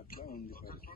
అట్లా ఉంది పరిస్థితి.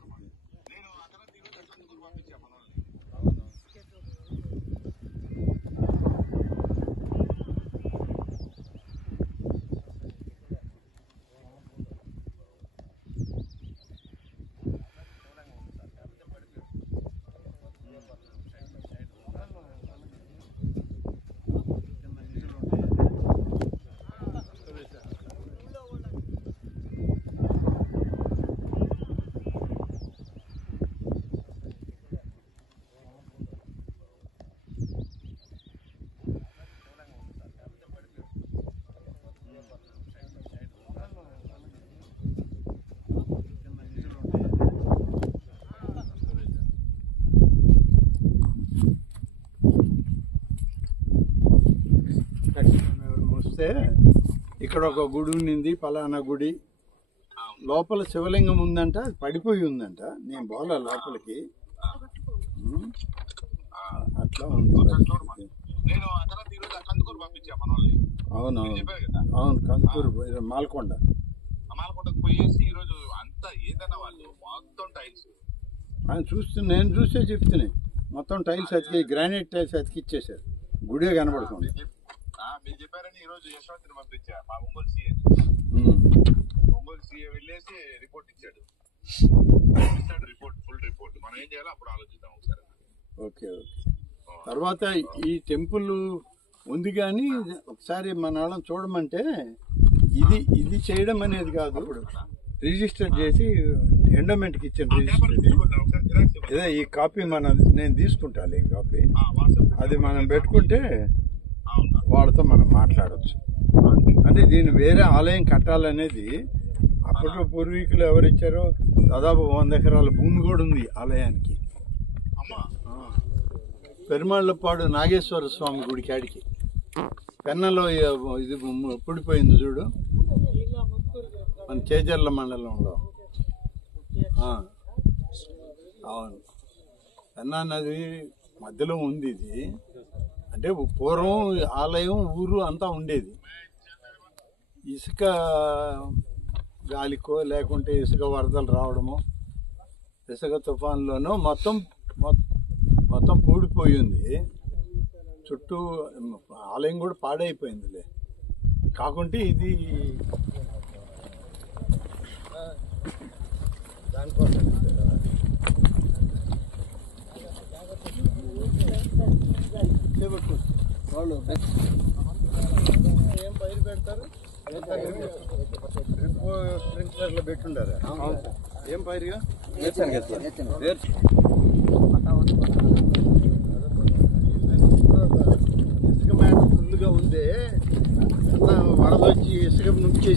వస్తే ఇక్కడ ఒక గుడి ఉన్నింది, పలానా గుడి లోపల శివలింగం ఉందంట, అది పడిపోయి ఉందంట. నేను పోలే లోపలికి. అట్లా ఉంది. అవునవును అవును, కందుకూరు మాల్కొండకు పోయేసి ఈరోజు అంతా ఏదైనా వాళ్ళు మొత్తం టైల్స్ నేను చూస్తే చెప్తున్నా, మొత్తం టైల్స్ అతికి, గ్రానైట్ టైల్స్ అతికిచ్చేసారు, గుడే కనబడుతుంది. మీరు చెప్పారని ఈరోజు యశ్వంత్ని పంపించా, మా ఒంగోలు సీఏ వెళ్ళేసి రిపోర్ట్ ఇచ్చాడు. ఫుల్ రిపోర్ట్ మనం ఏం చేయాలో అప్పుడు ఆలోచిద్దాం ఒకసారి. Okay okay. తర్వాత ఈ టెంపుల్ ఉంది కానీ ఒకసారి మన వాళ్ళని చూడమంటే ఇది చేయడం అనేది కాదు, ఇప్పుడు రిజిస్టర్ చేసి ఎండోమెంట్కి ఇచ్చాను. రిజిస్టర్ ఇదే ఈ కాపీ నేను తీసుకుంటాను. ఈ కాపీ అది మనం పెట్టుకుంటే వాళ్ళతో మనం మాట్లాడవచ్చు. అంటే దీన్ని వేరే ఆలయం కట్టాలనేది అప్పట్లో పూర్వీకులు ఎవరిచ్చారో దాదాపు 100 ఎకరాల భూమి కూడా ఉంది ఆలయానికి. పెరుమాళ్లపాడు నాగేశ్వర స్వామి గుడి కాడికి పెన్నలో ఇది పుడిపోయింది చూడు, మన చేజర్ల మండలంలో. అవును, పెన్నా నది మధ్యలో ఉంది ఇది. అంటే పూర్వం ఆలయం ఊరు అంతా ఉండేది. ఇసుక గాలికో లేకుంటే ఇసుక వరదలు రావడమో, ఇసుక తుఫాన్లోనో మొత్తం పూడిపోయి ఉంది. చుట్టూ ఆలయం కూడా పాడైపోయిందిలే. కాకుంటే ఇది దానికోసం వాళ్ళు ఏం పైరు పెడతారు, స్ప్రింక్లర్లో పెట్టుండారా? ఏం పైరుగా ఇసుక మేట ఫుల్గా ఉంది. వరదొచ్చి ఇసుక నుంచి